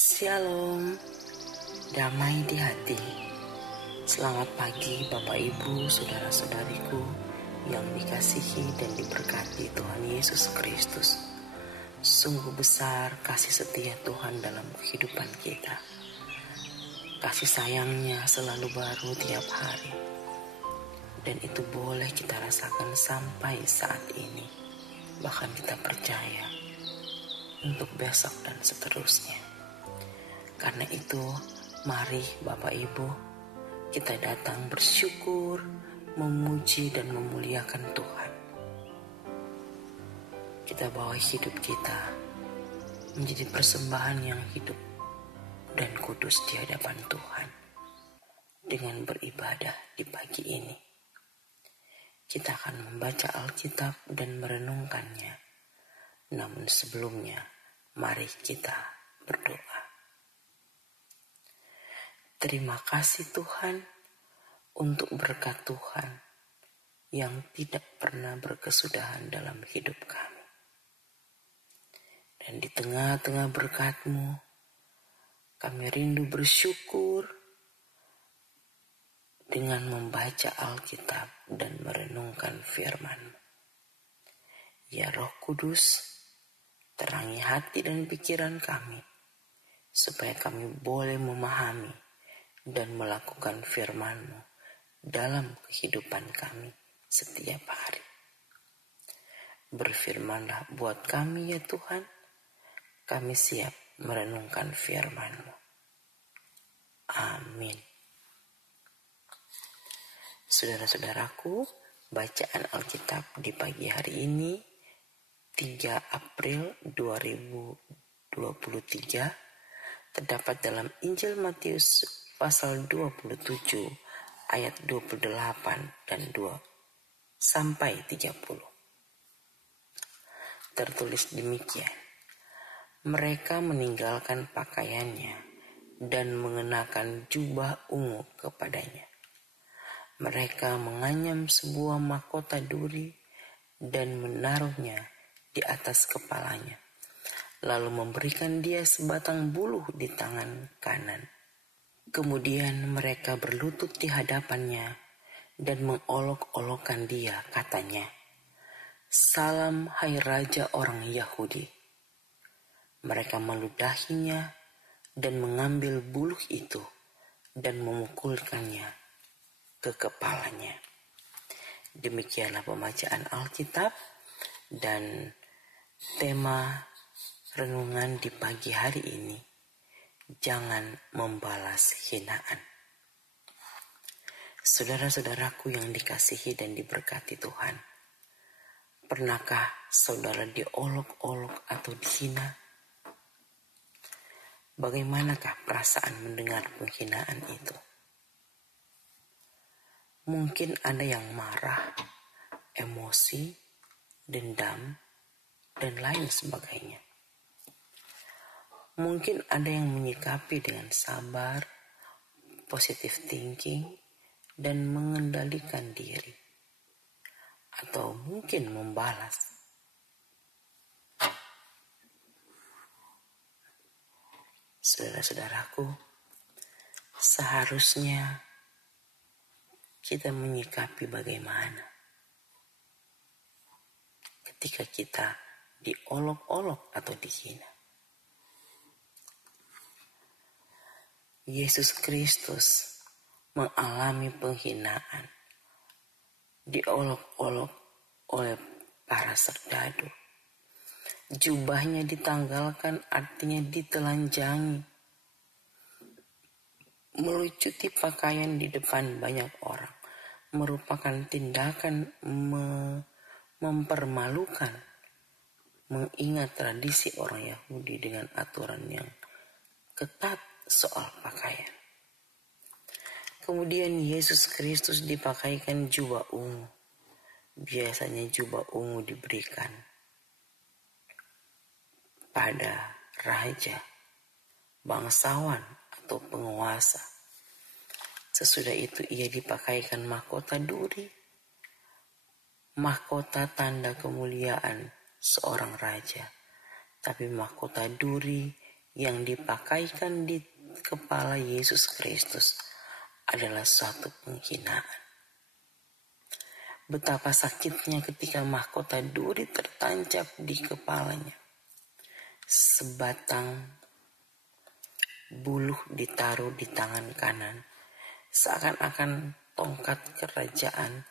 Shalom, damai di hati. Selamat pagi Bapak Ibu, saudara-saudariku yang dikasihi dan diberkati Tuhan Yesus Kristus. Sungguh besar kasih setia Tuhan dalam kehidupan kita. Kasih sayangnya selalu baru tiap hari. Dan itu boleh kita rasakan sampai saat ini. Bahkan kita percaya untuk besok dan seterusnya. Karena itu, mari Bapak Ibu, kita datang bersyukur, memuji dan memuliakan Tuhan. Kita bawa hidup kita menjadi persembahan yang hidup dan kudus di hadapan Tuhan dengan beribadah di pagi ini. Kita akan membaca Alkitab dan merenungkannya. Namun sebelumnya, mari kita berdoa. Terima kasih Tuhan untuk berkat Tuhan yang tidak pernah berkesudahan dalam hidup kami. Dan di tengah-tengah berkat-Mu, kami rindu bersyukur dengan membaca Alkitab dan merenungkan firman-Mu. Ya Roh Kudus, terangi hati dan pikiran kami, supaya kami boleh memahami dan melakukan firman-Mu dalam kehidupan kami setiap hari. Berfirmanlah buat kami ya Tuhan, kami siap merenungkan firman-Mu. Amin. Saudara-saudaraku, bacaan Alkitab di pagi hari ini 3 April 2023 terdapat dalam Injil Matius pasal 27 ayat 28 dan 2 sampai 30. Tertulis demikian. Mereka meninggalkan pakaiannya dan mengenakan jubah ungu kepadanya. Mereka menganyam sebuah mahkota duri dan menaruhnya di atas kepalanya, lalu memberikan dia sebatang buluh di tangan kanan. Kemudian mereka berlutut di hadapannya dan mengolok-olokkan dia, katanya, "Salam hai Raja orang Yahudi." Mereka meludahinya dan mengambil buluh itu dan memukulkannya ke kepalanya. Demikianlah pembacaan Alkitab dan tema renungan di pagi hari ini, jangan membalas hinaan. Saudara-saudaraku yang dikasihi dan diberkati Tuhan, pernahkah saudara diolok-olok atau dihina? Bagaimanakah perasaan mendengar penghinaan itu? Mungkin ada yang marah, emosi, dendam, dan lain sebagainya. Mungkin ada yang menyikapi dengan sabar, positive thinking, dan mengendalikan diri. Atau mungkin membalas. Saudara-saudaraku, seharusnya kita menyikapi bagaimana ketika kita diolok-olok atau dihina. Yesus Kristus mengalami penghinaan, diolok-olok oleh para serdadu. Jubahnya ditanggalkan, artinya ditelanjangi. Melucuti pakaian di depan banyak orang merupakan tindakan mempermalukan, mengingat tradisi orang Yahudi dengan aturan yang ketat soal pakaian. Kemudian Yesus Kristus dipakaikan jubah ungu. Biasanya jubah ungu diberikan pada raja, bangsawan, atau penguasa. Sesudah itu ia dipakaikan mahkota duri, mahkota tanda kemuliaan seorang raja. Tapi mahkota duri yang dipakaikan di kepala Yesus Kristus adalah suatu penghinaan. Betapa sakitnya ketika mahkota duri tertancap di kepalanya. Sebatang buluh ditaruh di tangan kanan, seakan-akan tongkat kerajaan,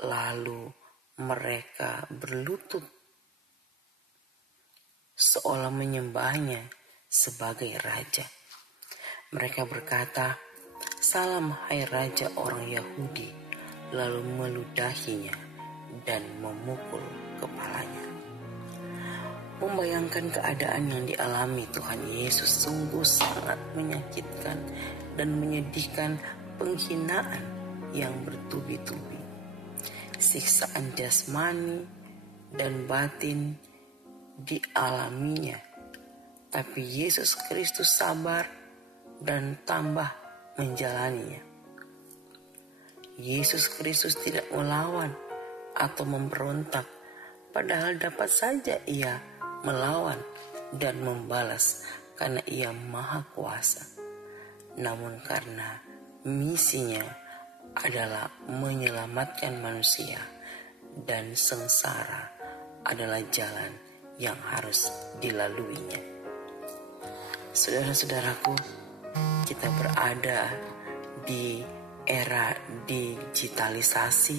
lalu mereka berlutut seolah menyembahnya sebagai raja. Mereka berkata, "Salam hai raja orang Yahudi," lalu meludahinya dan memukul kepalanya. Membayangkan keadaan yang dialami Tuhan Yesus sungguh sangat menyakitkan dan menyedihkan. Penghinaan yang bertubi-tubi, siksaan jasmani dan batin dialaminya, tapi Yesus Kristus sabar dan tambah menjalaninya. Yesus Kristus tidak melawan atau memberontak, padahal dapat saja ia melawan dan membalas karena ia maha kuasa. Namun karena misinya adalah menyelamatkan manusia dan sengsara adalah jalan yang harus dilaluinya. Saudara-saudaraku, kita berada di era digitalisasi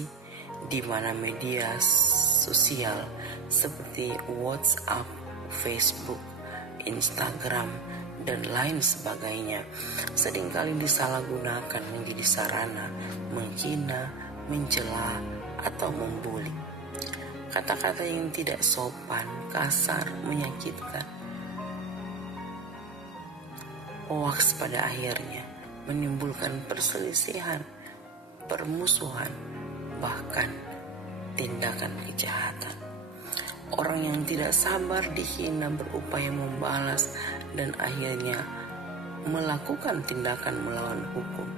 di mana media sosial seperti WhatsApp, Facebook, Instagram, dan lain sebagainya seringkali disalahgunakan menjadi sarana menghina, mencela, atau membuli. Kata-kata yang tidak sopan, kasar, menyakitkan. Hoaks pada akhirnya menimbulkan perselisihan, permusuhan, bahkan tindakan kejahatan. Orang yang tidak sabar dihina berupaya membalas dan akhirnya melakukan tindakan melawan hukum.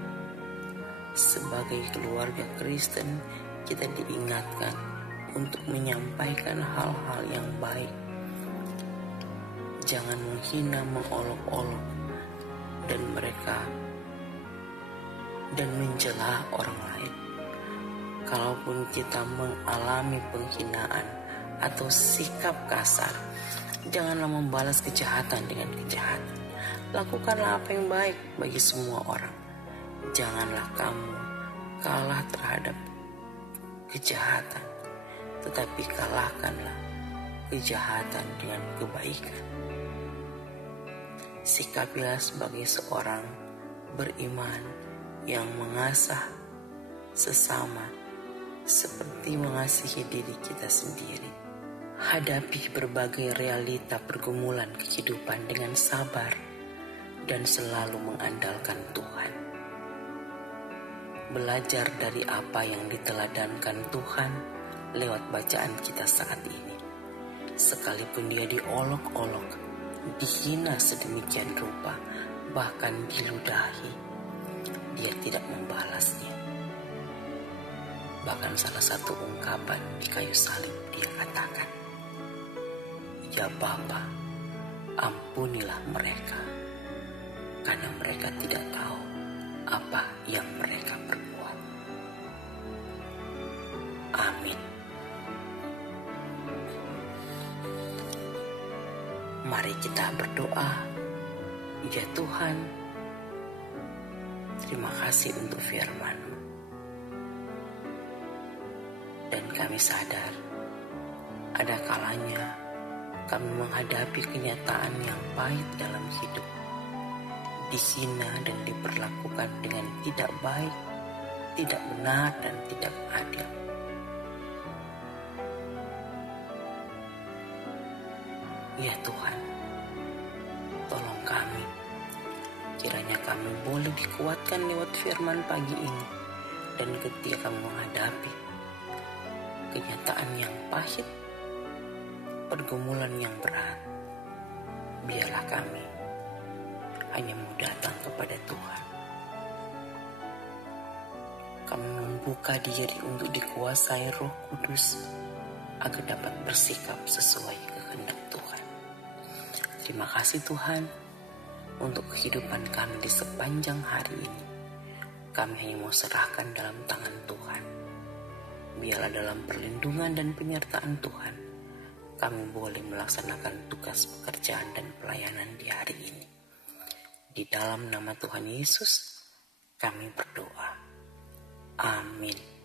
Sebagai keluarga Kristen, kita diingatkan untuk menyampaikan hal-hal yang baik. Jangan menghina, mengolok-olok dan mencela orang lain. Kalaupun kita mengalami penghinaan atau sikap kasar, janganlah membalas kejahatan dengan kejahatan. Lakukanlah apa yang baik bagi semua orang. Janganlah kamu kalah terhadap kejahatan, tetapi kalahkanlah kejahatan dengan kebaikan. Sikapilah sebagai seorang beriman yang mengasah sesama seperti mengasihi diri kita sendiri. Hadapi berbagai realita pergumulan kehidupan dengan sabar dan selalu mengandalkan Tuhan. Belajar dari apa yang diteladankan Tuhan lewat bacaan kita saat ini. Sekalipun dia diolok-olok, dihina sedemikian rupa, bahkan diludahi, dia tidak membalasnya. Bahkan salah satu ungkapan di kayu salib dia katakan, "Ya Bapa, ampunilah mereka, karena mereka tidak tahu apa yang mereka perbuat." Amin. Mari kita berdoa. Ya Tuhan, terima kasih untuk firman-Mu. Dan kami sadar, ada kalanya kami menghadapi kenyataan yang pahit dalam hidup, dihina dan diperlakukan dengan tidak baik, tidak benar, dan tidak adil. Ya Tuhan, tolong kami, kiranya kami boleh dikuatkan lewat firman pagi ini, dan ketika kami menghadapi kenyataan yang pahit, pergumulan yang berat, biarlah kami hanya mau datang kepada Tuhan. Kami membuka diri untuk dikuasai Roh Kudus agar dapat bersikap sesuai kehendak Tuhan. Terima kasih Tuhan. untuk kehidupan kami di sepanjang hari ini. Kami hanya mau serahkan dalam tangan Tuhan. Biarlah dalam perlindungan dan penyertaan Tuhan, kami boleh melaksanakan tugas pekerjaan dan pelayanan di hari ini. Di dalam nama Tuhan Yesus, kami berdoa. Amin.